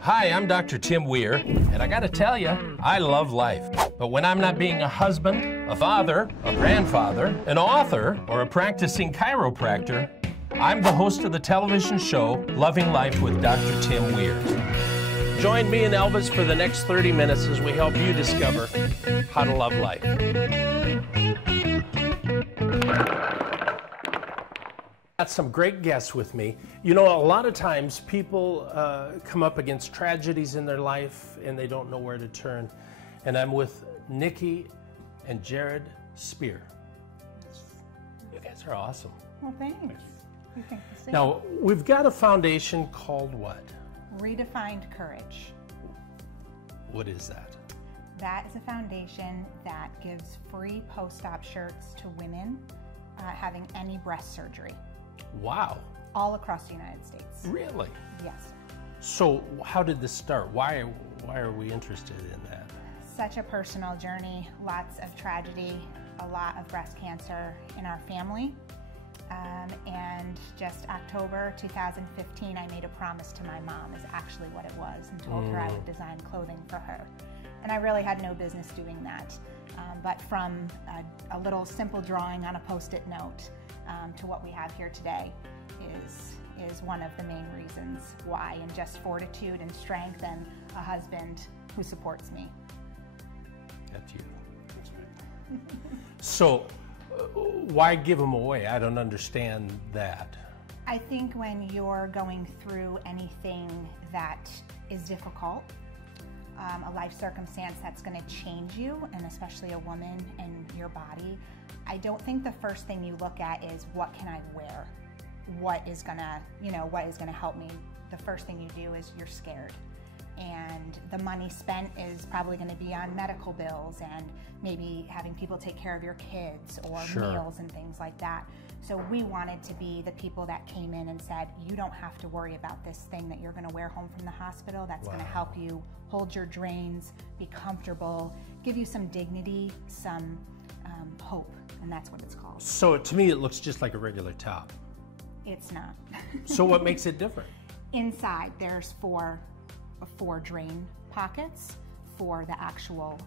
Hi, I'm Dr. Tim Weir, and I gotta tell you, I love life. But when I'm not being a husband, a father, a grandfather, an author, or a practicing chiropractor, I'm the host of the television show, Loving Life with Dr. Tim Weir. Join me and Elvis for the next 30 minutes as we help you discover how to love life. Got some great guests with me. You know, a lot of times people come up against tragedies in their life and they don't know where to turn. And I'm with Nikki and Jared Spear. You guys are awesome. Well, thanks. Now, we've got a foundation called what? Redefined Courage. What is that? That is a foundation that gives free post-op shirts to women having any breast surgery. Wow. All across the United States. Really? Yes. So how did this start? Why are we interested in that? Such a personal journey, lots of tragedy, a lot of breast cancer in our family. And just October 2015, I made a promise to my mom, is actually what it was, and told her I would design clothing for her. And I really had no business doing that. But from a little simple drawing on a Post-it note to what we have here today is one of the main reasons why, and just fortitude and strength and a husband who supports me. That's you. So why give them away? I don't understand that. I think when you're going through anything that is difficult, a life circumstance that's going to change you, and especially a woman and your body, I don't think the first thing you look at is what can I wear? What is gonna, what is gonna help me? The first thing you do is you're scared. And the money spent is probably going to be on medical bills and maybe having people take care of your kids or meals and things like that. So we wanted to be the people that came in and said, you don't have to worry about this thing that you're going to wear home from the hospital. That's going to help you hold your drains, be comfortable, give you some dignity, some hope, and that's what it's called. So to me, it looks just like a regular top. It's not. So what makes it different? Inside, there's four drain pockets for the actual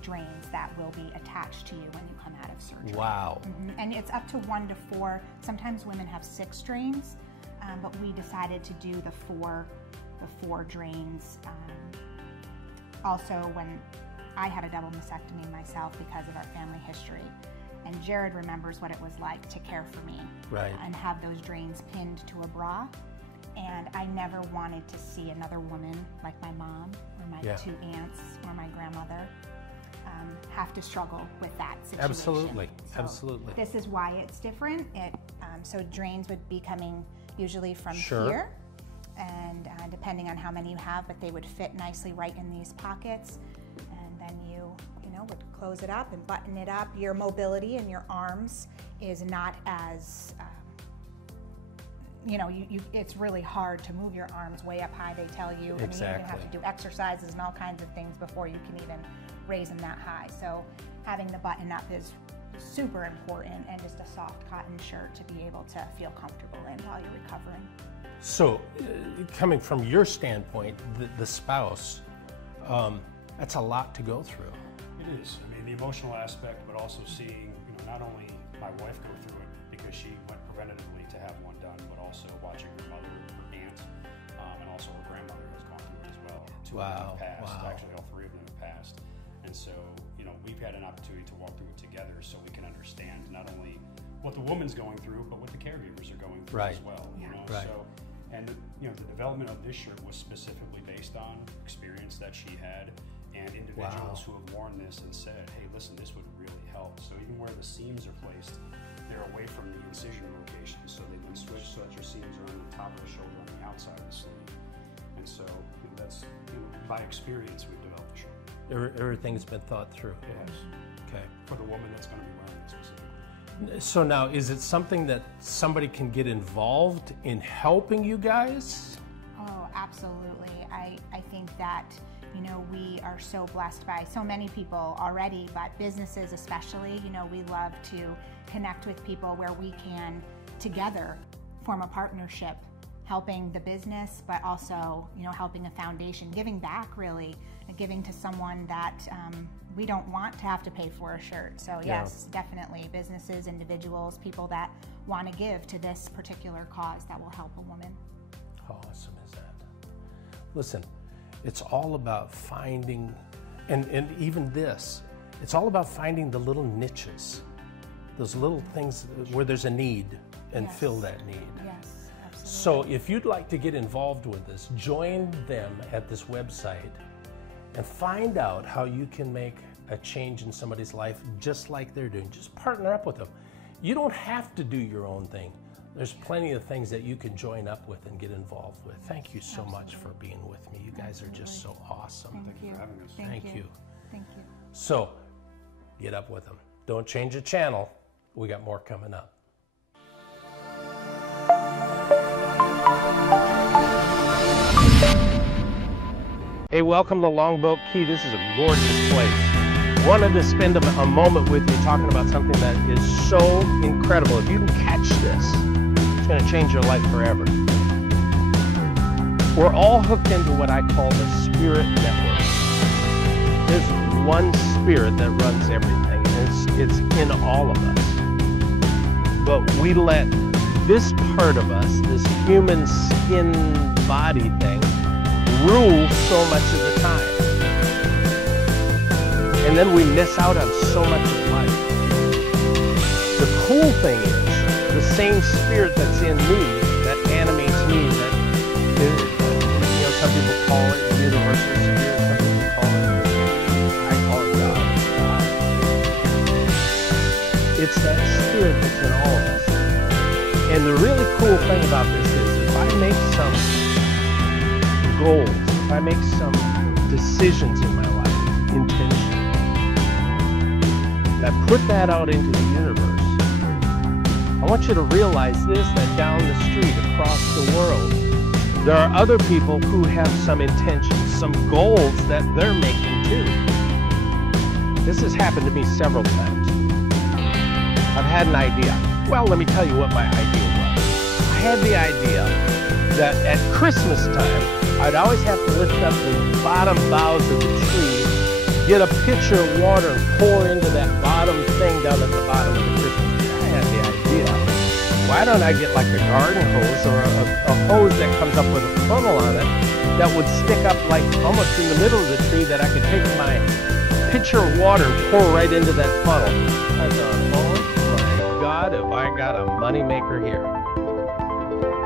drains that will be attached to you when you come out of surgery. Wow. And it's up to 1 to 4. Sometimes women have 6 drains, but we decided to do the four drains. Also, when I had a double mastectomy myself because of our family history, and Jared remembers what it was like to care for me, and have those drains pinned to a bra. And I never wanted to see another woman like my mom or my 2 aunts or my grandmother have to struggle with that situation. Absolutely, so absolutely. This is why it's different. So drains would be coming usually from here, and depending on how many you have, but they would fit nicely right in these pockets. And then you would close it up and button it up. Your mobility in your arms is not as it's really hard to move your arms way up high, they tell you. Exactly. I mean, you have to do exercises and all kinds of things before you can even raise them that high. So having the button up is super important, and just a soft cotton shirt to be able to feel comfortable in while you're recovering. So coming from your standpoint, the spouse, that's a lot to go through. It is. I mean, the emotional aspect, but also seeing, not only my wife go through it because she went preventatively to have one done, but also watching her mother, her aunt, and also her grandmother has gone through it as well. 2 of them have passed. Actually, all 3 of them have passed. And so, we've had an opportunity to walk through it together so we can understand not only what the woman's going through, but what the caregivers are going through as well. So, and the development of this shirt was specifically based on experience that she had and individuals who have worn this and said, hey, listen, this would really help. So even where the seams are placed, they're away from the incision location, so they've been switched so that your seams are on the top of the shoulder on the outside of the sleeve. And so that's, by experience, we've developed the shirt. Everything's been thought through. It has. Okay. For the woman that's going to be wearing it specifically. So now, is it something that somebody can get involved in helping you guys? Oh, absolutely. I think that, we are so blessed by so many people already, but businesses especially, we love to connect with people where we can together form a partnership helping the business, but also, you know, helping a foundation, giving back really, and giving to someone that we don't want to have to pay for a shirt. So yes, definitely businesses, individuals, people that want to give to this particular cause that will help a woman. How awesome is that? Listen, it's all about finding, and even this, it's all about finding the little niches, those little things where there's a need, and fill that need. Yes, absolutely. So if you'd like to get involved with this, join them at this website and find out how you can make a change in somebody's life just like they're doing. Just partner up with them. You don't have to do your own thing. There's plenty of things that you can join up with and get involved with. Thank you so much for being with me. You guys are just so awesome. Thank you for having us. Thank you. Thank you. So, get up with them. Don't change the channel. We got more coming up. Hey, welcome to Longboat Key. This is a gorgeous place. Wanted to spend a moment with you talking about something that is so incredible. If you can catch this, it's going to change your life forever. We're all hooked into what I call the spirit network. There's one spirit that runs everything, and it's in all of us. But we let this part of us, this human skin body thing, rule so much of the time. And then we miss out on so much of life. The cool thing is, the same spirit that's in me, that animates me, that is, you know, some people call it universal spirit, some people call it, I call it God. It's that spirit that's in all of us. And the really cool thing about this is, if I make some goals, if I make some decisions in my life, intentionally, and I put that out into the universe, I want you to realize this, that down the street, across the world, there are other people who have some intentions, some goals that they're making too. This has happened to me several times. I've had an idea. Well, let me tell you what my idea was. I had the idea that at Christmas time, I'd always have to lift up the bottom boughs of the tree, get a pitcher of water and pour into that bottom thing down at the bottom of the Christmas tree. I had the idea. Why don't I get like a garden hose or a hose that comes up with a funnel on it that would stick up like almost in the middle of the tree, that I could take my pitcher of water and pour right into that funnel. I thought, oh my God, have I got a moneymaker here.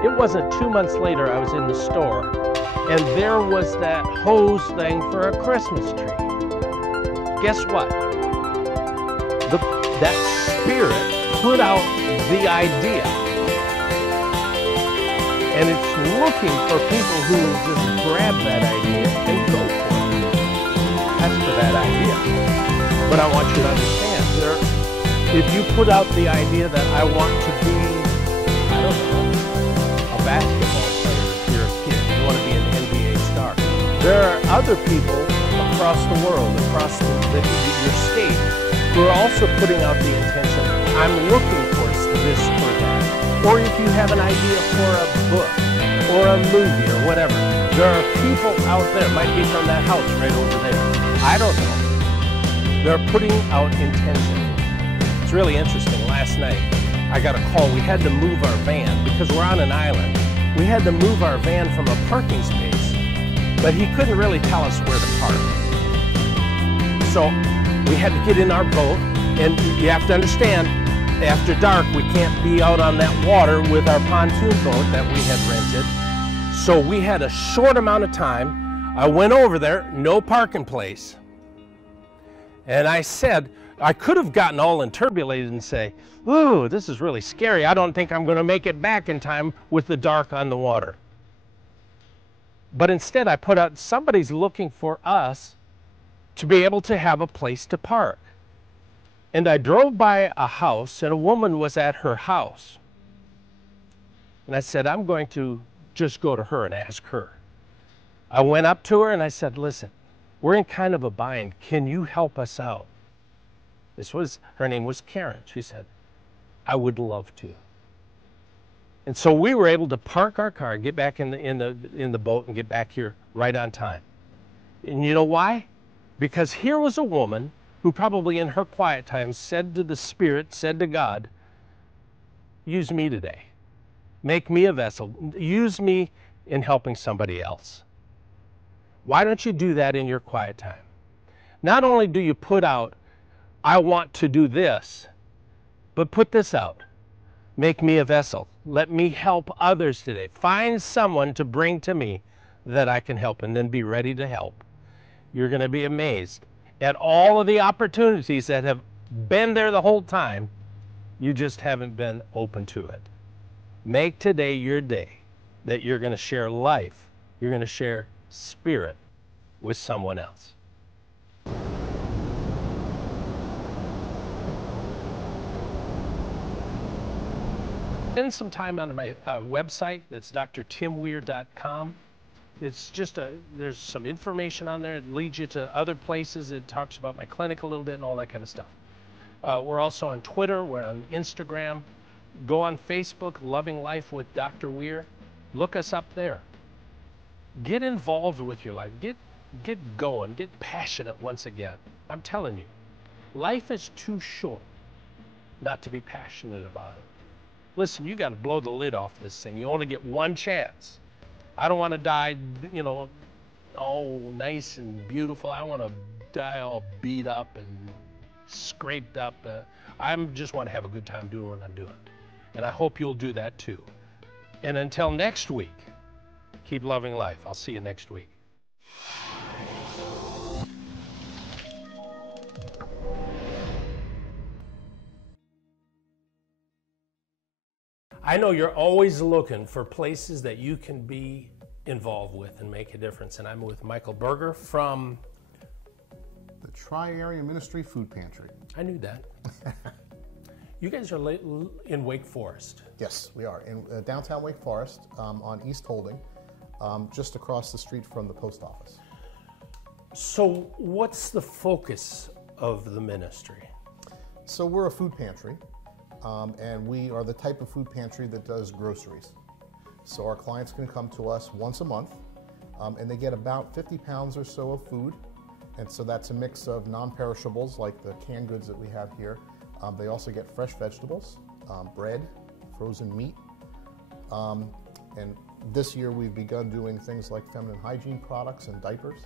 It wasn't 2 months later I was in the store, and there was that hose thing for a Christmas tree. Guess what? That spirit put out the idea, and it's looking for people who will just grab that idea and go for it. That's for that idea. But I want you to understand, if you put out the idea that I want to be, I don't know, a basketball player, if you're a kid, you want to be an NBA star. There are other people across the world, across your state, who are also putting out the intention, I'm looking for this or that. Or if you have an idea for a book or a movie or whatever, there are people out there, might be from that house right over there, I don't know. They're putting out intention. It's really interesting. Last night, I got a call. We had to move our van because we're on an island. We had to move our van from a parking space, but he couldn't really tell us where to park. So we had to get in our boat, and you have to understand, after dark, we can't be out on that water with our pontoon boat that we had rented. So we had a short amount of time. I went over there, no parking place. And I said, I could have gotten all interpolated and say, ooh, this is really scary. I don't think I'm going to make it back in time with the dark on the water. But instead, I put out, somebody's looking for us to be able to have a place to park. And I drove by a house, and a woman was at her house. And I said, I'm going to just go to her and ask her. I went up to her and I said, listen, we're in kind of a bind. Can you help us out? Her name was Karen. She said, I would love to. And so we were able to park our car, get back in the boat, and get back here right on time. And you know why? Because here was a woman who probably in her quiet time said to the Spirit, said to God, use me today. Make me a vessel. Use me in helping somebody else. Why don't you do that in your quiet time? Not only do you put out, I want to do this, but put this out. Make me a vessel. Let me help others today. Find someone to bring to me that I can help, and then be ready to help. You're going to be amazed at all of the opportunities that have been there the whole time. You just haven't been open to it. Make today your day that you're going to share life. You're going to share spirit with someone else. Spend some time on my website. That's drtimweir.com. It's just there's some information on there. It leads you to other places. It talks about my clinic a little bit and all that kind of stuff. We're also on Twitter. We're on Instagram. Go on Facebook, Loving Life with Dr. Weir. Look us up there. Get involved with your life. Get going. Get passionate once again. I'm telling you, life is too short not to be passionate about it. Listen, you got to blow the lid off this thing. You only get one chance. I don't want to die, you know, all nice and beautiful. I want to die all beat up and scraped up. I just want to have a good time doing what I'm doing. And I hope you'll do that too. And until next week, keep loving life. I'll see you next week. I know you're always looking for places that you can be involved with and make a difference. And I'm with Michael Berger from the Tri-Area Ministry Food Pantry. I knew that. You guys are in Wake Forest. Yes, we are in downtown Wake Forest on East Holding, just across the street from the post office. So what's the focus of the ministry? So we're a food pantry. And we are the type of food pantry that does groceries. So our clients can come to us once a month, and they get about 50 pounds or so of food. And so that's a mix of non-perishables like the canned goods that we have here. They also get fresh vegetables, bread, frozen meat. And this year we've begun doing things like feminine hygiene products and diapers.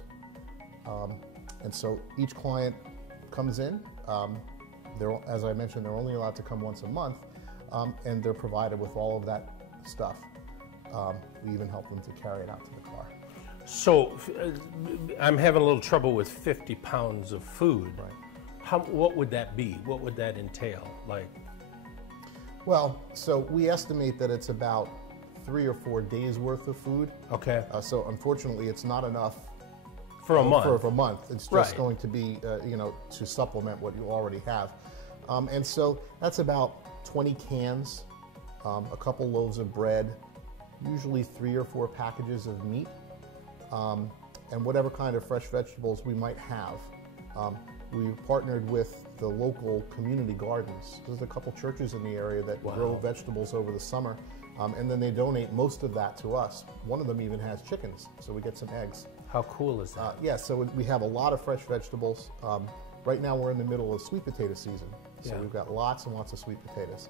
And so each client comes in. As I mentioned, they're only allowed to come once a month, and they're provided with all of that stuff. We even help them to carry it out to the car. So I'm having a little trouble with 50 pounds of food. Right. What would that be? What would that entail? Well, so we estimate that it's about 3 or 4 days worth of food. Okay. So unfortunately, it's not enough for a month. For a month. It's just going to be, to supplement what you already have. And so that's about 20 cans, a couple loaves of bread, usually 3 or 4 packages of meat, and whatever kind of fresh vegetables we might have. We've partnered with the local community gardens. There's a couple churches in the area that grow vegetables over the summer, and then they donate most of that to us. One of them even has chickens, so we get some eggs. How cool is that? Yeah, so we have a lot of fresh vegetables. Right now we're in the middle of sweet potato season, so we've got lots and lots of sweet potatoes.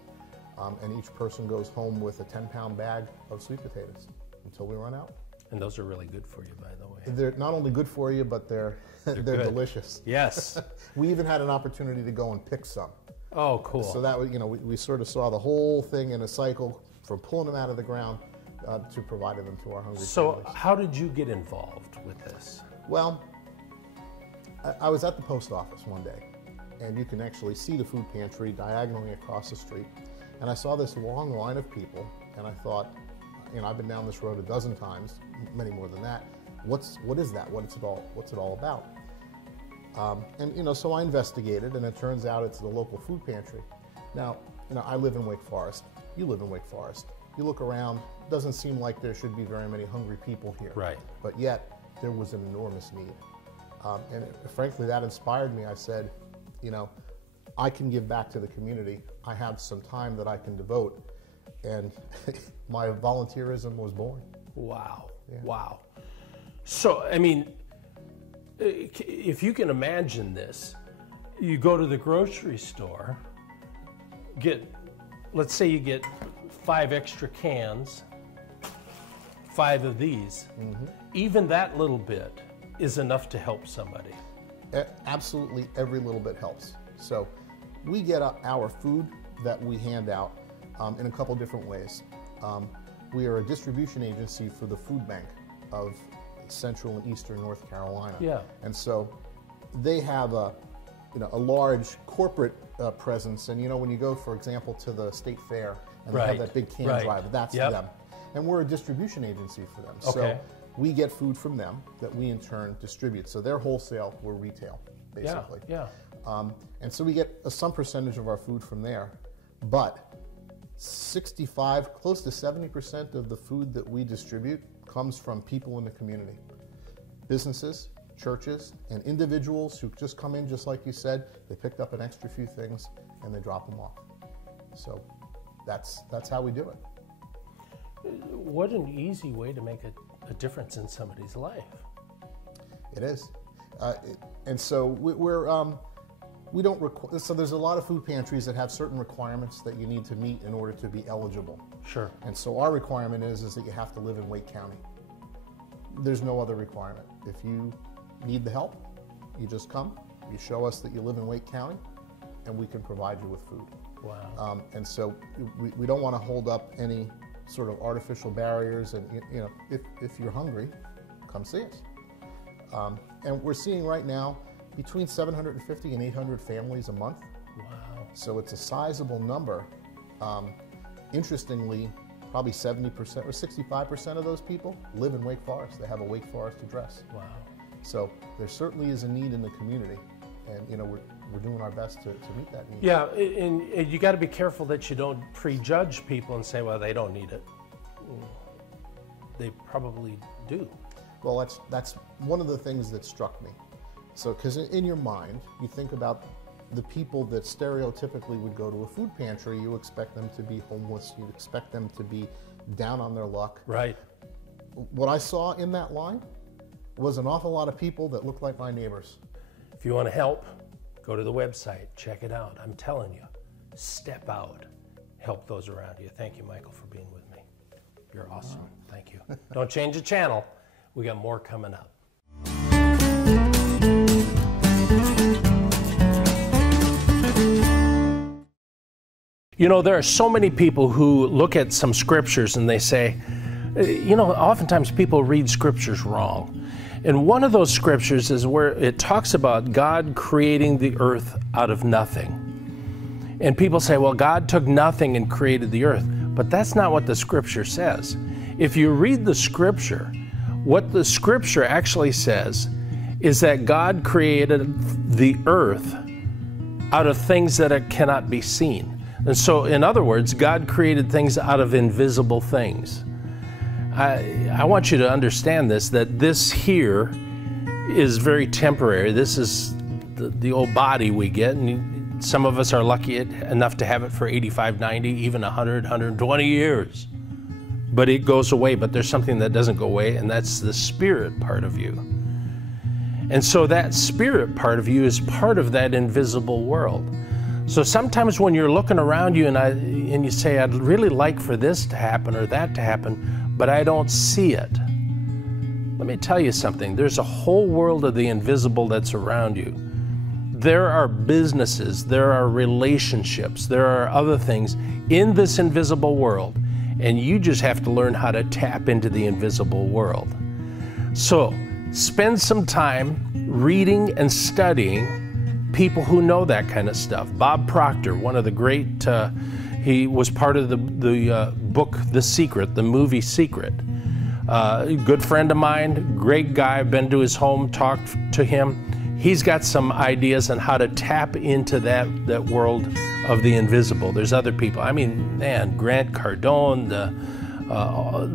And each person goes home with a 10-pound bag of sweet potatoes until we run out. And those are really good for you, by the way. They're not only good for you, but they're delicious. Yes. We even had an opportunity to go and pick some. Oh, cool. So that was, we sort of saw the whole thing in a cycle from pulling them out of the ground to providing them to our hungry families. How did you get involved with this? Well, I was at the post office one day, and you can actually see the food pantry diagonally across the street. And I saw this long line of people, and I thought, I've been down this road a dozen times, many more than that. What is that? What's it all about? So I investigated, and it turns out it's the local food pantry. Now, I live in Wake Forest. You live in Wake Forest. You look around, it doesn't seem like there should be very many hungry people here. Right. But yet, there was an enormous need. Frankly, that inspired me. I said, I can give back to the community. I have some time that I can devote. and my volunteerism was born. Wow. Yeah. Wow. So, I mean, if you can imagine this, you go to the grocery store, let's say you get 5 extra cans, 5 of these. Mm-hmm. Even that little bit is enough to help somebody. Absolutely every little bit helps. So we get our food that we hand out in a couple different ways. We are a distribution agency for the food bank of Central and Eastern North Carolina. Yeah. And so they have a large corporate presence. And when you go, for example, to the state fair and they have that big can drive, that's them. And we're a distribution agency for them. Okay. So we get food from them that we in turn distribute. So they're wholesale, we're retail, basically. Yeah. And so we get some percentage of our food from there. But 65, close to 70% of the food that we distribute comes from people in the community. Businesses, churches, and individuals who just come in, just like you said, they picked up an extra few things and they drop them off. So that's how we do it. What an easy way to make a difference in somebody's life. It is. And so we don't require, so there's a lot of food pantries that have certain requirements that you need to meet in order to be eligible. Sure. And so our requirement is that you have to live in Wake County. There's no other requirement. If you need the help, you just come, you show us that you live in Wake County, and we can provide you with food. Wow. And so we don't want to hold up any sort of artificial barriers, and if you're hungry, come see us. And we're seeing right now between 750 and 800 families a month. Wow. So it's a sizable number. Interestingly, probably 70% or 65% of those people live in Wake Forest. They have a Wake Forest address. Wow. So there certainly is a need in the community, and we're doing our best to meet that need. Yeah, and you got to be careful that you don't prejudge people and say, well, they don't need it. They probably do. Well, that's one of the things that struck me. So, because in your mind, you think about the people that stereotypically would go to a food pantry. You expect them to be homeless. You expect them to be down on their luck. Right. What I saw in that line was an awful lot of people that looked like my neighbors. If you want to help, go to the website, check it out. I'm telling you, step out, help those around you. Thank you, Michael, for being with me. You're awesome. Thank you. Don't change the channel. We got more coming up. There are so many people who look at some scriptures and they say, oftentimes people read scriptures wrong. And one of those scriptures is where it talks about God creating the earth out of nothing. And people say, well, God took nothing and created the earth. But that's not what the scripture says. If you read the scripture, what the scripture actually says is that God created the earth out of things that cannot be seen. And so, in other words, God created things out of invisible things. I want you to understand this, that this here is very temporary. This is the old body we get, and some of us are lucky enough to have it for 85, 90, even 100, 120 years. But it goes away, but there's something that doesn't go away, and that's the spirit part of you. And so that spirit part of you is part of that invisible world. So sometimes when you're looking around you and you say, I'd really like for this to happen or that to happen, but I don't see it. Let me tell you something. There's a whole world of the invisible that's around you. There are businesses, there are relationships, there are other things in this invisible world, and you just have to learn how to tap into the invisible world. So spend some time reading and studying people who know that kind of stuff. Bob Proctor, one of the great, he was part of the book The Secret, the movie Secret. Good friend of mine, great guy. I've been to his home, talked to him. He's got some ideas on how to tap into that world of the invisible. There's other people. I mean, man, Grant Cardone,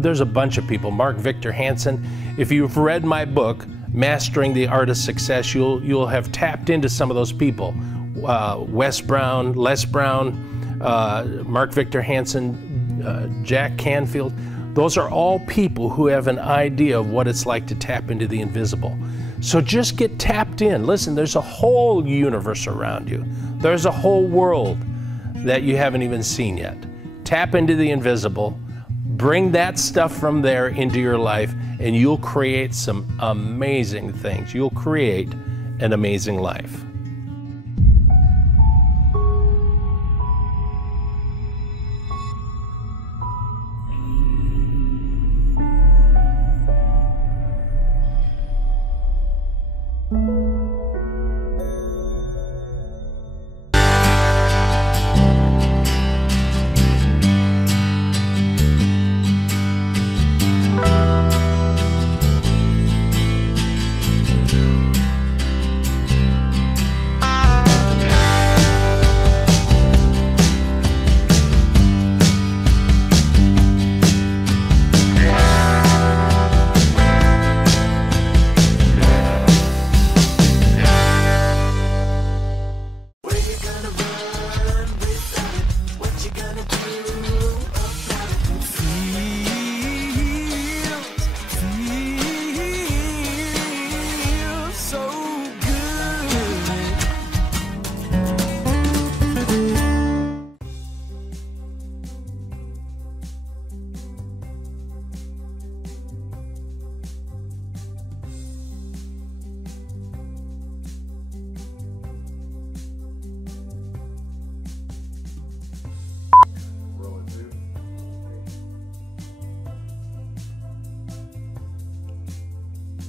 there's a bunch of people. Mark Victor Hansen. If you've read my book, Mastering the Art of Success, you'll have tapped into some of those people. Wes Brown, Les Brown, Mark Victor Hansen, Jack Canfield. Those are all people who have an idea of what it's like to tap into the invisible. So just get tapped in. Listen, there's a whole universe around you. There's a whole world that you haven't even seen yet. Tap into the invisible, bring that stuff from there into your life, and you'll create some amazing things. You'll create an amazing life.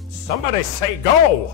Somebody say go!